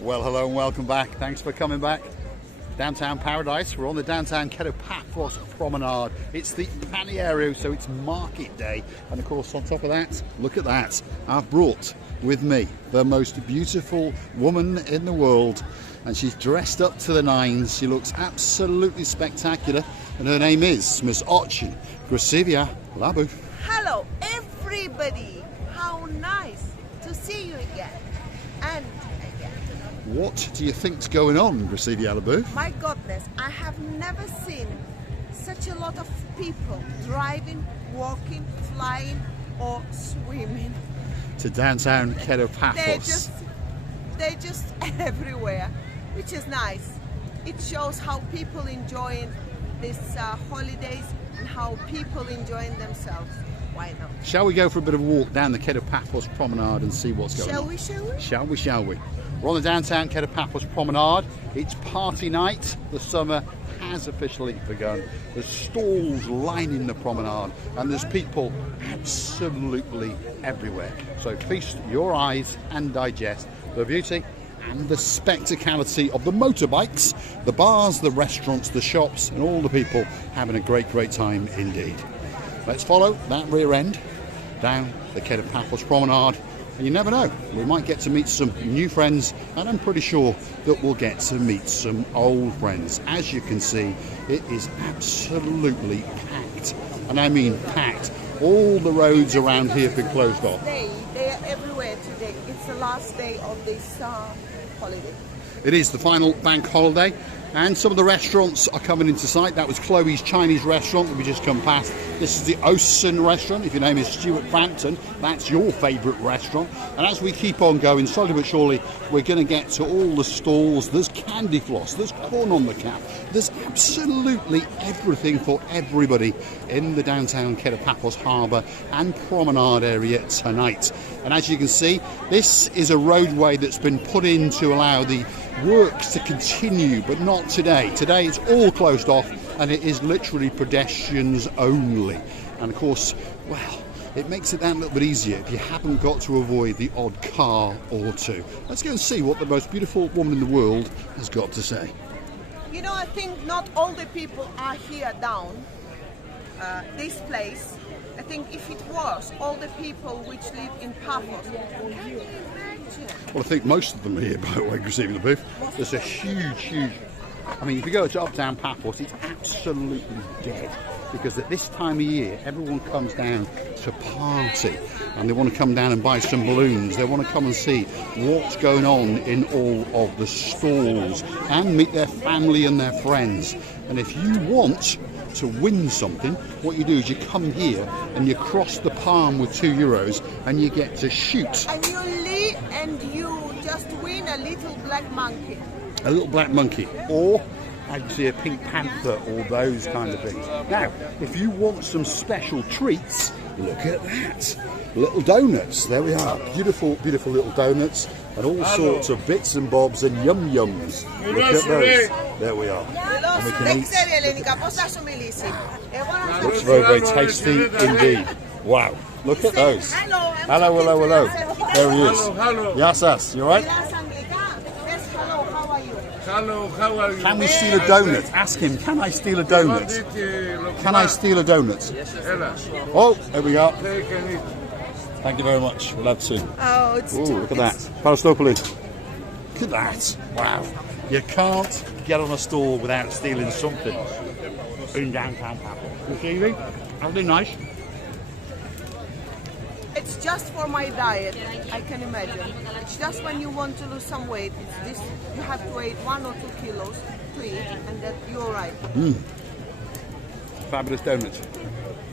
Well, hello and welcome back. Thanks for coming back. Downtown Paradise. We're on the downtown Kato Paphos Promenade. It's the Panayiri, so it's market day. And of course, on top of that, look at that. I've brought with me the most beautiful woman in the world. And she's dressed up to the nines. She looks absolutely spectacular. And her name is Miss Ochin Gracivia Labu. Hello, everybody. How nice to see you again. And again. What do you think's going on, Gracivia Labu? My goodness, I have never seen such a lot of people driving, walking, flying, or swimming. To downtown Kato Paphos. They're just everywhere, which is nice. It shows how people enjoying these holidays and how people enjoying themselves. Why not? Shall we go for a bit of a walk down the Kato Paphos Promenade and see what's going on? Shall we? We're on the downtown Kato Paphos Promenade. It's party night. The summer has officially begun. There's stalls lining the promenade and there's people absolutely everywhere. So feast your eyes and digest the beauty and the spectacality of the motorbikes, the bars, the restaurants, the shops, and all the people having a great time indeed. Let's follow that rear end down the Kato Paphos Promenade, and you never know, we might get to meet some new friends, and I'm pretty sure that we'll get to meet some old friends. As you can see, it is absolutely packed, and I mean packed. All the roads around here have been closed off. They are everywhere today. It's the last day of this holiday. It is the final bank holiday, and some of the restaurants are coming into sight. That was Chloe's Chinese restaurant that we just come past. This is the Ocean restaurant. If your name is Stuart Frampton, that's your favourite restaurant. And as we keep on going, slowly but surely, we're going to get to all the stalls. There's candy floss, there's corn on the cap, there's absolutely everything for everybody in the downtown Kato Paphos Harbour and Promenade area tonight. And as you can see, this is a roadway that's been put in to allow the works to continue, but not today. Today it's all closed off and it is literally pedestrians only. And of course, well, it makes it that little bit easier if you haven't got to avoid the odd car or two. Let's go and see what the most beautiful woman in the world has got to say. You know, I think not all the people are here down this place. I think if it was all the people which live in Paphos, can you imagine? Well, I think most of them are here, by the way, receiving the booth. There's a huge, I mean, if you go to uptown Paphos, it's absolutely dead. Because at this time of year, everyone comes down to party. And they want to come down and buy some balloons. They want to come and see what's going on in all of the stalls. And meet their family and their friends. And if you want to win something, what you do is you come here and you cross the palm with €2 and you get to shoot. And you just win a little black monkey. A little black monkey, or actually a pink panther, or those kind of things. Now, if you want some special treats, look at that. Little donuts, there we are. Beautiful little donuts and all sorts of bits and bobs and yum-yums. Look at those. There we are. And we can eat. Looks very tasty indeed. Wow, look at those. Hello. There he is. Hello. Yasas, you alright? Hello, how are you? Can we steal a donut? Ask him, can I steal a donut? Can I steal a donut? Oh, there we are. Thank you very much. We'll have to. Oh, it's look at that. Parastopoli. Look at that. Wow. You can't get on a stall without stealing something in downtown Paphos. You see me? Something nice. It's just for my diet, I can imagine. It's just when you want to lose some weight. It's this, you have to eat 1 or 2 kilos to eat, and that you're right. Fabulous donuts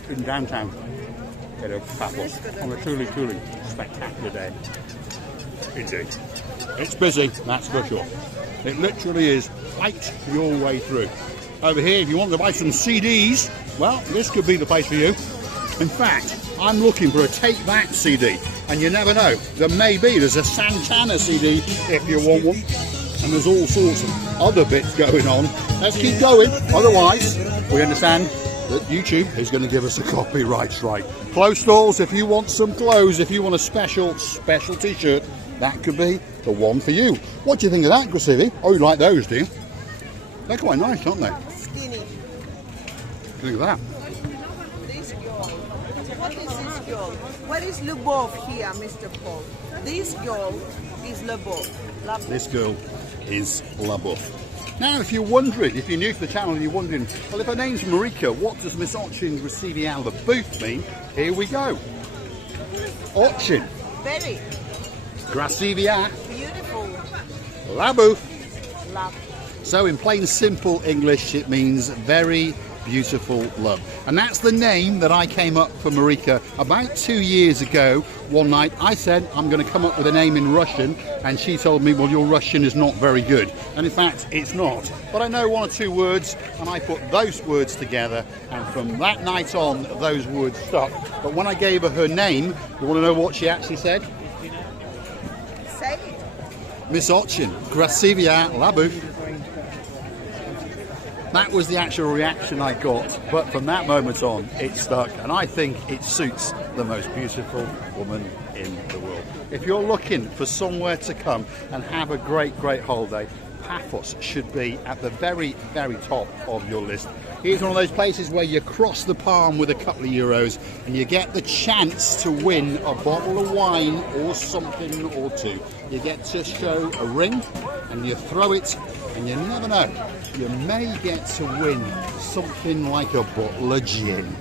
in downtown Kato Paphos on a truly spectacular day. Indeed. It's busy, that's for sure. It literally is fight your way through. Over here, if you want to buy some CDs, well, this could be the place for you. In fact, I'm looking for a Take That CD, and you never know, there's a Santana CD if you want one, and there's all sorts of other bits going on. Let's keep going, otherwise, we understand, that YouTube is going to give us a copyright strike. Clothes stalls, if you want some clothes, if you want a special t-shirt, that could be the one for you. What do you think of that, Grasivi? Oh, you like those, do you? They're quite nice, aren't they? Skinny. Look at that. This girl. What is this girl? What is Lubov here, Mr. Paul? This girl is Lubov. This girl is Lubov. Now, if you're wondering, if you're new to the channel and you're wondering, well, if her name's Marika, what does Miss Ochin Grasivi out of the booth mean? Here we go. Ochin. Very. Grasivi Beautiful. Labu. Love. So in plain simple English, it means very beautiful love. And that's the name that I came up for Marika about 2 years ago. One night I said, I'm going to come up with a name in Russian, and she told me, well, your Russian is not very good. And in fact, it's not. But I know 1 or 2 words, and I put those words together, and from that night on, those words stuck. But when I gave her name, you want to know what she actually said? Say it. Miss Ochin, Grasivi Labu. That was the actual reaction I got, but from that moment on, it stuck, and I think it suits the most beautiful woman in the world. If you're looking for somewhere to come and have a great holiday, Paphos should be at the very top of your list. Here's one of those places where you cross the palm with a couple of euros and you get the chance to win a bottle of wine or something or two. You get to show a ring and you throw it, and you never know, you may get to win something like a bottle of gin.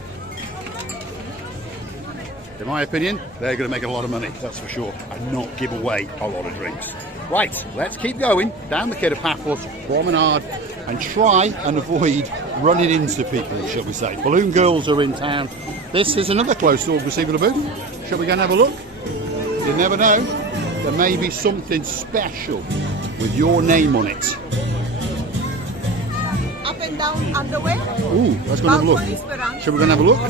In my opinion, they're going to make a lot of money, that's for sure, and not give away a lot of drinks. Right, let's keep going down the Kato Paphos Promenade and try and avoid running into people, shall we say. Balloon girls are in town. This is another close door receiving a booth. Shall we go and have a look? You never know, there may be something special with your name on it. Up and down underwear. Ooh, let's go and have a look. Shall we go and have a look?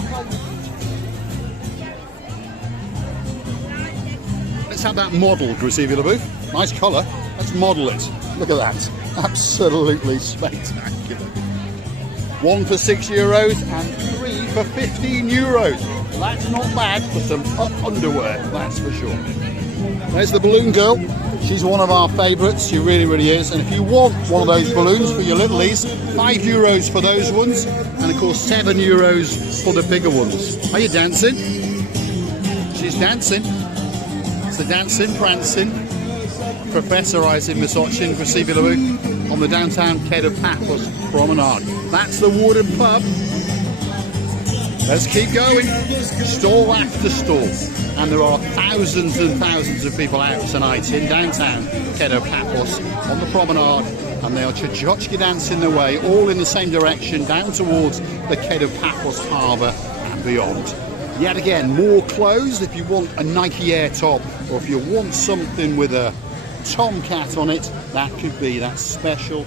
Let's have that model, Grasivi LaBouffe. Nice colour. Let's model it. Look at that. Absolutely spectacular. 1 for €6 and 3 for €15. That's not bad for some underwear, that's for sure. There's the balloon girl. She's one of our favourites. She really is. And if you want one of those balloons for your littlies, €5 for those ones, and of course €7 for the bigger ones. Are you dancing? She's dancing. It's the dancing, prancing, professorising Miss Ochin Grasivi LaBouffe on the downtown Kato Paphos Promenade. That's the wooden pub. Let's keep going, stall after stall. And there are thousands and thousands of people out tonight in downtown Kato Paphos on the promenade, and they are tchotchke dancing their way all in the same direction down towards the Kato Paphos harbour and beyond. Yet again, more clothes if you want a Nike Air top, or if you want something with a tomcat on it, that could be that special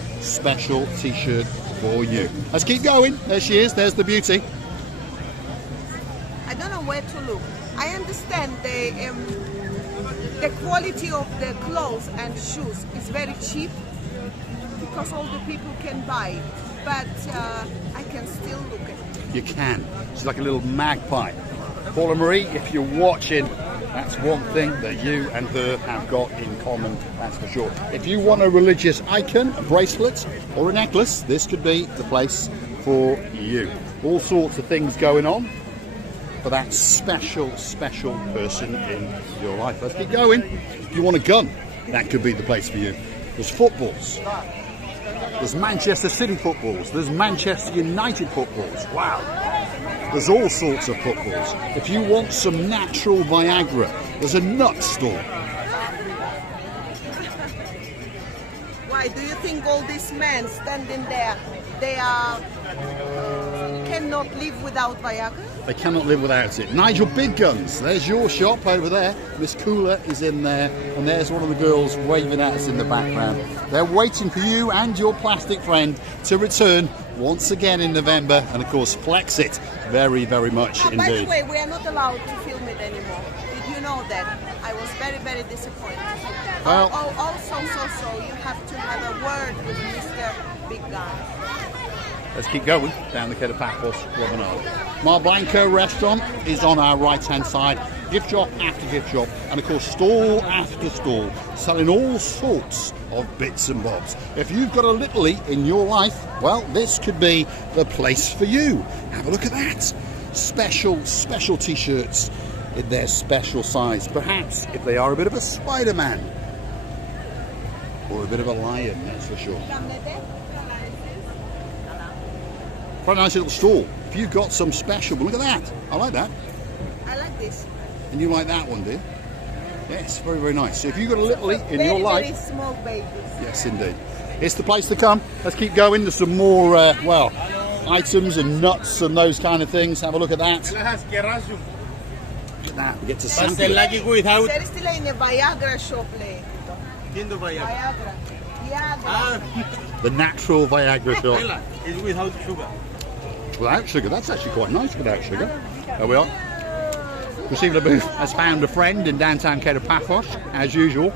t-shirt for you. Let's keep going. There she is, there's the beauty. I don't know where to look. I understand the quality of the clothes and shoes is very cheap because all the people can buy it, but I can still look at it. You can. She's like a little magpie. Paula Marie, if you're watching, that's one thing that you and her have got in common, that's for sure. If you want a religious icon, a bracelet or a necklace, this could be the place for you. All sorts of things going on for that special person in your life. Let's keep going. If you want a gun, that could be the place for you. There's footballs. There's Manchester City footballs. There's Manchester United footballs. Wow. There's all sorts of footballs. If you want some natural Viagra, there's a nut store. Why do you think all these men standing there, they cannot live without Viagra? They cannot live without it. Nigel Big Guns, there's your shop over there. Miss Cooler is in there, and there's one of the girls waving at us in the background. They're waiting for you and your plastic friend to return once again in November, and of course flex it very much indeed. By the way, we are not allowed to film it anymore. Did you know that? I was very disappointed. Well, also, you have to have a word with Mr. Big Gun. Let's keep going down the Kato Paphos Promenade. Mar Blanco restaurant is on our right-hand side. Gift shop after gift shop, and of course stall after stall, selling all sorts of bits and bobs. If you've got a Little in your life, well, this could be the place for you. Have a look at that. Special t-shirts in their special size. Perhaps if they are a bit of a Spider-Man or a bit of a lion, that's for sure. Quite a nice little stall. If you've got some special, but look at that. I like that. I like this. And you like that one, do you? Yes, very, very nice. So if you've got a Little in your life... Very small babies. Yes, indeed. It's the place to come. Let's keep going. There's some more, well, items and nuts and those kind of things. Have a look at that. Look at that. We get to sample it. There is still in a Viagra shop, Viagra. Yeah. The natural Viagra shop. It's without sugar. Without sugar. That's actually quite nice without sugar. There we are. Receiving a booth has found a friend in downtown Kato Paphos, as usual.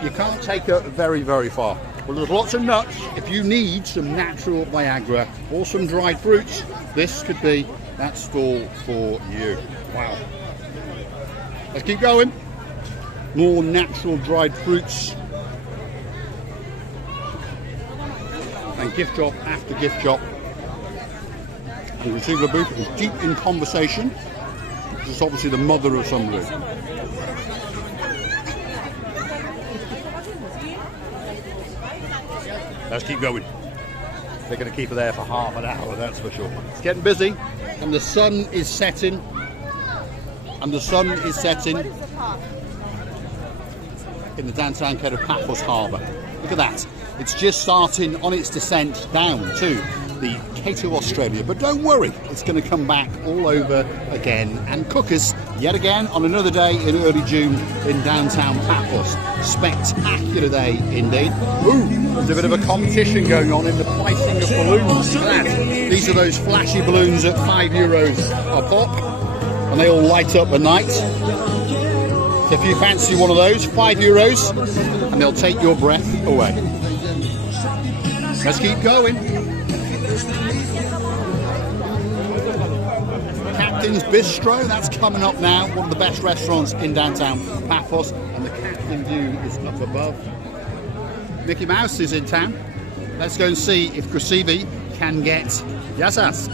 You can't take her very, very far. Well, there's lots of nuts. If you need some natural Viagra or some dried fruits, this could be that stall for you. Wow. Let's keep going. More natural dried fruits. And gift shop after gift shop. The receiver booth is deep in conversation. It's obviously the mother of somebody. Let's keep going. They're going to keep her there for half an hour, that's for sure. It's getting busy, and the sun is setting. And the sun is setting in the downtown Kato Paphos harbour. Look at that. It's just starting on its descent down to the Kato, Australia. But don't worry, it's going to come back all over again and cook us yet again on another day in early June in downtown Paphos. Spectacular day indeed. Ooh, there's a bit of a competition going on in the pricing of balloons. Look at that. These are those flashy balloons at €5 a pop, and they all light up at night. So if you fancy one of those, €5, and they'll take your breath away. Let's keep going. Captain's Bistro, that's coming up now. One of the best restaurants in downtown Paphos, and the Captain view is up above. Mickey Mouse is in town. Let's go and see if Grasivi can get Yassas.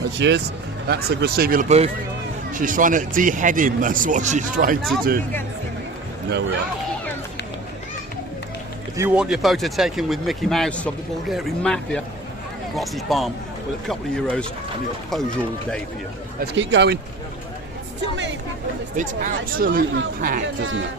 There she is. That's a Grasivi booth. She's trying to dehead him, that's what she's trying to do. No, we are. If you want your photo taken with Mickey Mouse of the Bulgarian Mafia, cross his palm with a couple of euros and he'll pose all day for you. Let's keep going. It's too many people. It's absolutely packed, isn't it?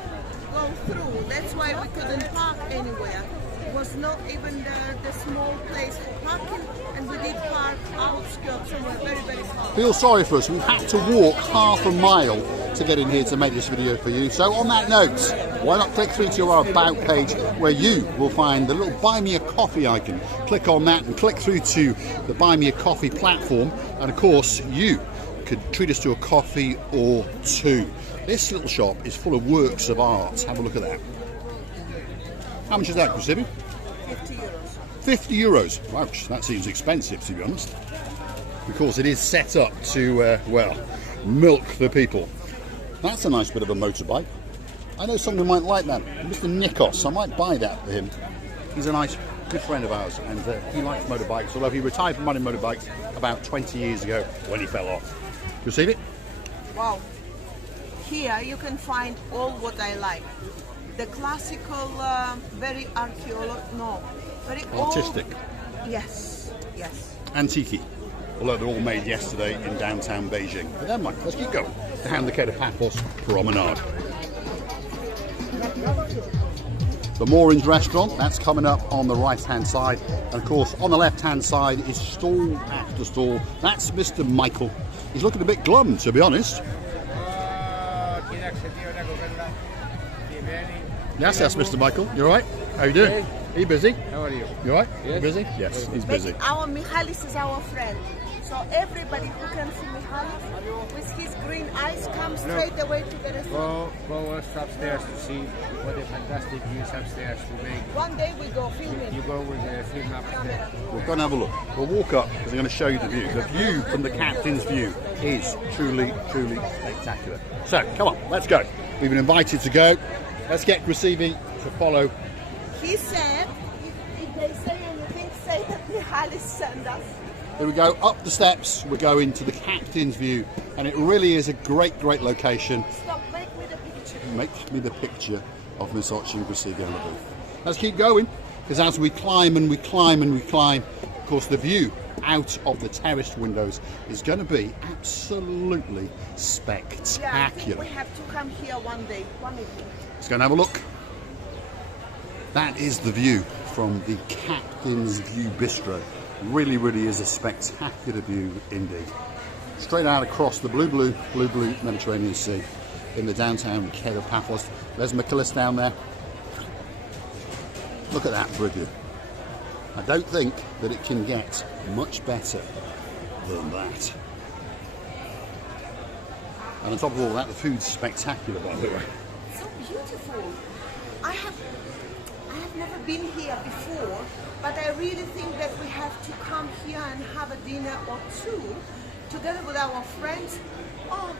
Go through. That's why we couldn't park anywhere. It was not even the small place for parking, and we did park outskirts somewhere very, very far. Feel sorry for us. We've had to walk half a mile to get in here to make this video for you. So on that note, why not click through to our About page where you will find the little Buy Me a Coffee icon. Click on that and click through to the Buy Me a Coffee platform, and of course you could treat us to a coffee or two. This little shop is full of works of art. Have a look at that. How much is that, Grasivi? €50. Ouch, that seems expensive, to be honest. Because it is set up to, well, milk the people. That's a nice bit of a motorbike. I know someone who might like that. Mr. Nikos, I might buy that for him. He's a nice, good friend of ours, and he likes motorbikes, although he retired from running motorbikes about 20 years ago when he fell off. You see it? Wow. Here you can find all what I like. The classical, very very artistic. Old. Yes, yes. Antique. Although they're all made yesterday in downtown Beijing. But never mind, let's keep going. Down the Kato Paphos Promenade. The Moorings restaurant, that's coming up on the right-hand side. And of course, on the left-hand side is stall after stall. That's Mr. Michael. He's looking a bit glum, to be honest. Yes, that's Mr. Michael. You all right? How are you doing? Are you busy? How are you? You all right? Yes. You busy? Yes, he's busy. Our Michalis is our friend. So everybody who can see Michalis with his green eyes comes straight away to get a Go upstairs to see what a fantastic views upstairs to make. One day we go filming. You go with the film upstairs. We'll go and have a look. We'll walk up because I'm going to show you the view. The view from the captain's view is truly, truly spectacular. So, come on, let's go. We've been invited to go. Let's get Grisivi to follow. He said, if they say anything, say that Michalis sent us. Here we go, up the steps, we're going to the captain's view, and it really is a great, great location. Stop, make me the picture. Make me the picture of Misochi and Grisivi on the booth. Let's keep going, because as we climb and we climb and we climb, of course the view out of the terraced windows is going to be absolutely Yeah, I think spectacular. we have to come here one day, one evening. Let's go and have a look. That is the view from the Captain's View Bistro. Really, really is a spectacular view indeed. Straight out across the blue Mediterranean Sea in the downtown Kato Paphos. There's Michalis down there. Look at that for a view. I don't think that it can get much better than that. And on top of all that, the food's spectacular, by the way. So beautiful. I have never been here before, but I really think that we have to come here and have a dinner or two together with our friends or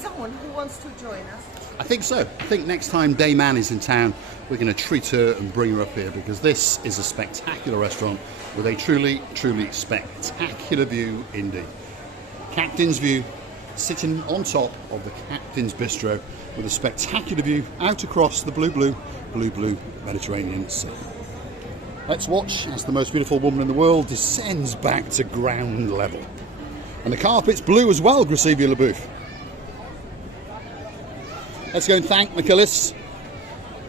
someone who wants to join us. I think so. I think next time Dame Anne is in town, we're going to treat her and bring her up here because this is a spectacular restaurant with a truly, truly spectacular view indeed. Captain's View, sitting on top of the Captain's Bistro with a spectacular view out across the blue Mediterranean Sea. Let's watch as the most beautiful woman in the world descends back to ground level. And the carpet's blue as well, Grisivi LaBouffe. Let's go and thank Michalis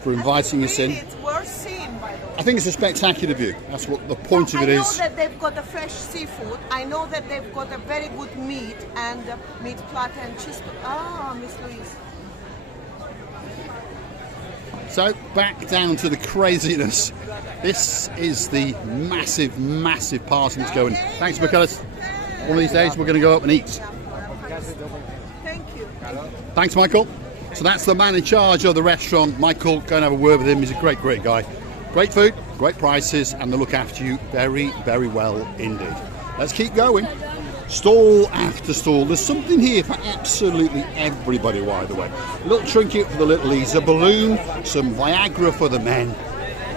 for inviting us in. It's worth seeing, by the way. I think it's a spectacular view. That's what the point of it I know is. that they've got a fresh seafood. I know that they've got a very good meat and meat platter and cheese. Ah, Miss Louise. So back down to the craziness. This is the massive, massive party that's going. Thanks, Michalis. One of these days we're going to go up and eat. Thank you. Thanks, Michael. So that's the man in charge of the restaurant. Michael, go and have a word with him. He's a great, great guy. Great food, great prices, and they look after you very, very well indeed. Let's keep going. Stall after stall. There's something here for absolutely everybody, by the way. A little trinket for the littlies, a balloon, some Viagra for the men.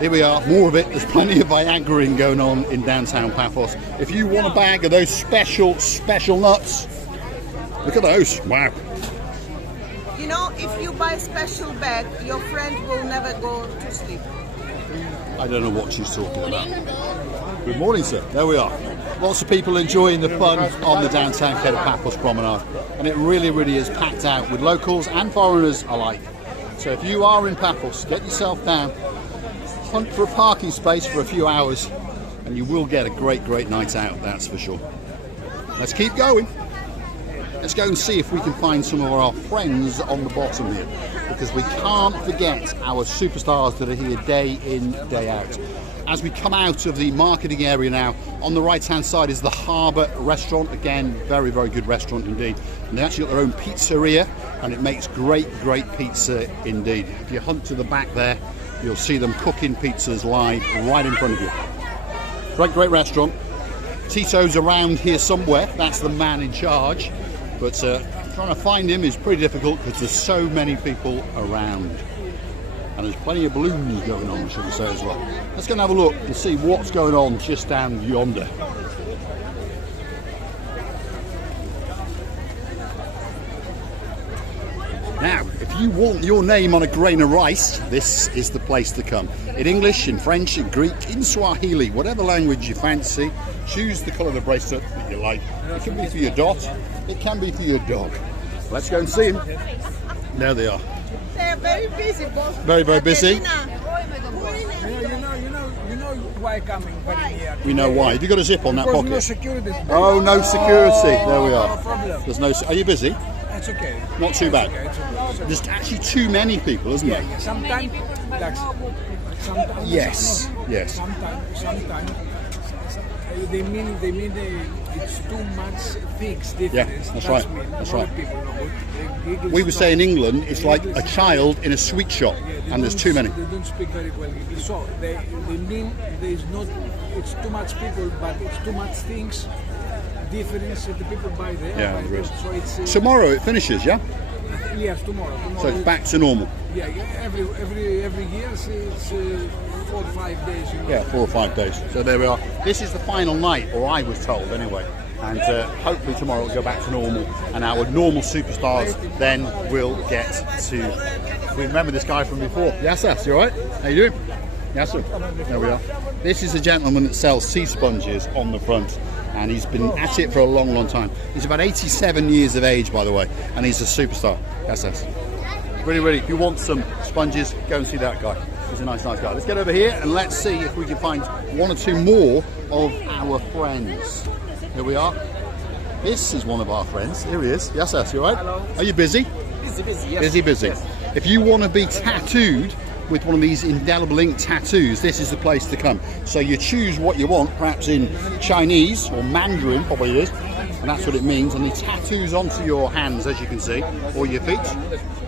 Here we are, more of it. There's plenty of Viagra going on in downtown Paphos. If you want a bag of those special nuts, look at those. Wow. You know, if you buy a special bag, your friend will never go to sleep. I don't know what she's talking about. Good morning, sir. There we are. Lots of people enjoying the fun on the downtown Kato Paphos Promenade. And it really, really is packed out with locals and foreigners alike. So if you are in Paphos, get yourself down, hunt for a parking space for a few hours, and you will get a great, great night out, that's for sure. Let's keep going. Let's go and see if we can find some of our friends on the bottom here, because we can't forget our superstars that are here day in, day out. As we come out of the marketing area now, on the right hand side is the Harbour Restaurant. Again, very, very good restaurant indeed. And they actually got their own pizzeria, and it makes great, great pizza indeed. If you hunt to the back there, you'll see them cooking pizzas live right in front of you. Great, great restaurant. Tito's around here somewhere. That's the man in charge. But trying to find him is pretty difficult because there's so many people around. And there's plenty of balloons going on, should we say, as well. Let's go and have a look and see what's going on just down yonder. Now, if you want your name on a grain of rice, this is the place to come. In English, in French, in Greek, in Swahili, whatever language you fancy, choose the colour of the bracelet that you like. It can be for your dot, it can be for your dog. Let's go and see them. There they are. They're very busy, boss. Very, very busy. You know why coming very near. We know why. Have you got a zip on that Because no pocket? security. Oh, no security. There we No are. problem. There's no. Are you busy? It's okay. Not too bad. It's okay. There's actually too many people, isn't there? Yeah. Sometimes, like, sometimes. Yes. Yes. Sometimes. They mean it's too much things difference. Yeah, that's right. Mean. That's All right. People know it. We would say in England, it's like a child in a sweet shop, and there's too many. They don't speak very well English. So they mean there's not. It's too much people, but it's too much things. Difference that the people buy there. Yeah, there is. So it's Tomorrow it finishes, yeah? yes, tomorrow. So it's back to normal. Yeah, every year it's 4 or 5 days. You know. Yeah, 4 or 5 days. So there we are. This is the final night, or I was told anyway. And hopefully tomorrow it'll go back to normal, and our normal superstars then will get to. We remember this guy from before. Yes, you all right? How you doing? Yes, sir. There we are. This is a gentleman that sells sea sponges on the front, and he's been at it for a long, long time. He's about 87 years of age, by the way, and he's a superstar. Yes. Really, if you want some sponges, go and see that guy. He's a nice guy. Let's get over here and let's see if we can find 1 or 2 more of our friends. Here we are. This is one of our friends. Here he is. Yes, you all right? Hello. Are you busy? Busy, yes. Busy. Yes. If you want to be tattooed with one of these indelible ink tattoos, this is the place to come. So you choose what you want, perhaps in Chinese or Mandarin, probably it is, and that's what it means. And he tattoos onto your hands, as you can see, or your feet,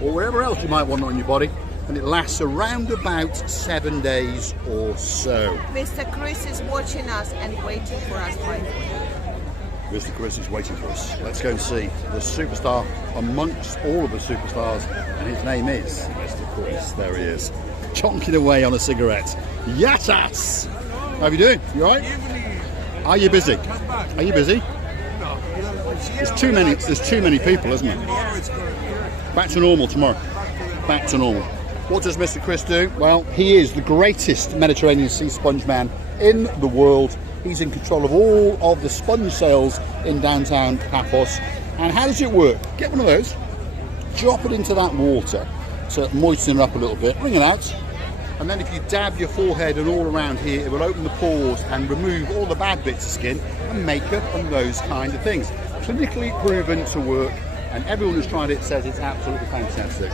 or wherever else you might want it on your body. And it lasts around about 7 days or so. Mr. Chris is watching us and waiting for us right now. Mr. Chris is waiting for us. Let's go and see the superstar amongst all of the superstars, and his name is Mr. Chris. There he is, chonking away on a cigarette. Yes! How are you doing? You all right? Are you busy? Are you busy? There's too many people, isn't there? Back to normal tomorrow. Back to normal. What does Mr. Chris do? Well, he is the greatest Mediterranean sea sponge man in the world. He's in control of all of the sponge sales in downtown Paphos. And how does it work? Get one of those, drop it into that water to moisten it up a little bit, bring it out, and then if you dab your forehead and all around here, it will open the pores and remove all the bad bits of skin and makeup and those kind of things. Clinically proven to work, and everyone who's tried it says it's absolutely fantastic.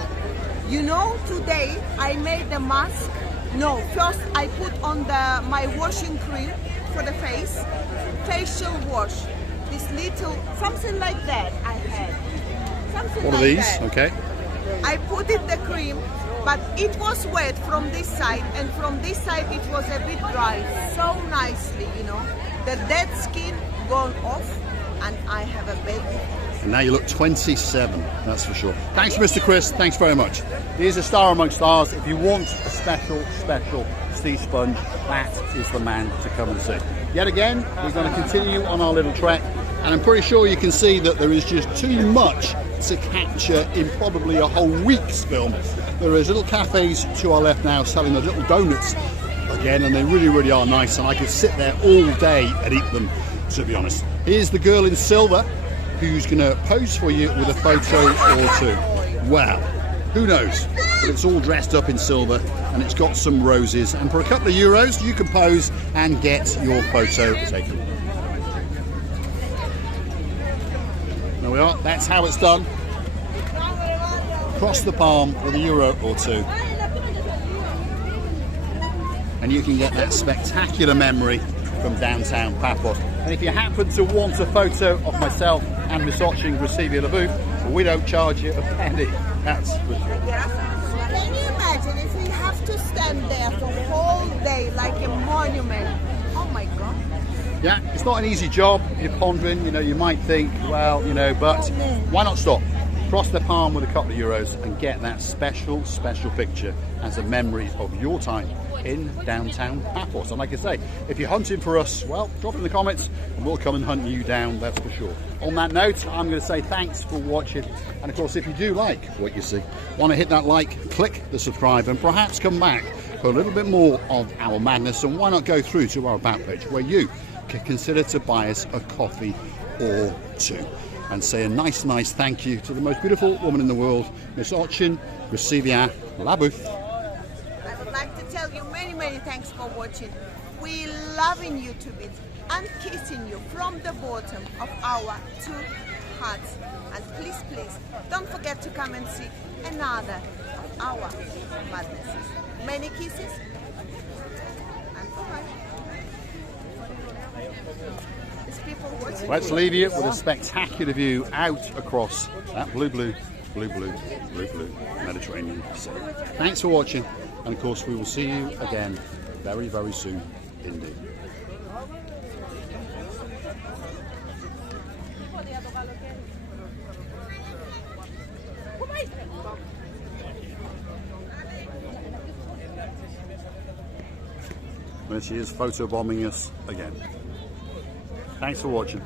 You know, today I made the mask. No, first I put on my washing cream for the face, facial wash. This little, something like that I had. Something What like are these? that. Okay. I put in the cream, but it was wet from this side, and from this side it was a bit dry. So nicely, you know. The dead skin gone off, and I have a baby. And now you look 27, that's for sure. Thanks, Mr. Chris. Thanks very much. He is a star amongst stars. If you want a special sea sponge, that is the man to come and see. Yet again, we're going to continue on our little trek, and I'm pretty sure you can see that there is just too much to capture in probably a whole week's film. There is little cafes to our left now selling those little donuts again, and they really are nice, and I could sit there all day and eat them, to be honest. Here's the girl in silver who's going to pose for you with a photo or two. Well, who knows? But it's all dressed up in silver and it's got some roses, and for a couple of euros you can pose and get your photo taken. There we are, that's how it's done. Cross the palm with a euro or two, and you can get that spectacular memory from downtown Paphos. And if you happen to want a photo of myself and Miss Oching receiving a booth, we don't charge you a penny, that's for sure. Can you imagine if we have to stand there for a whole day like a monument? Oh my God. Yeah, it's not an easy job. You're pondering, you know, you might think, well, you know, but why not stop? Cross the palm with a couple of euros and get that special picture as a memory of your time in downtown Paphos. And like I say, if you're hunting for us, well, drop it in the comments and we'll come and hunt you down, that's for sure. On that note, I'm going to say thanks for watching, and of course if you do like what you see, want to hit that like, click the subscribe, and perhaps come back for a little bit more of our madness, and why not go through to our about page where you can consider to buy us a coffee or two and say a nice thank you to the most beautiful woman in the world, Miss Ochin Resivia Labouf. I would like to tell you many thanks for watching. We loving you to bits and kissing you from the bottom of our 2 hearts. And please, don't forget to come and see another of our madnesses. Many kisses and bye. These people watching Let's me. leave you with a spectacular view out across that blue Mediterranean Sea. Thanks for watching, and of course we will see you again very, very soon indeed. There she is, photobombing us again. Thanks for watching.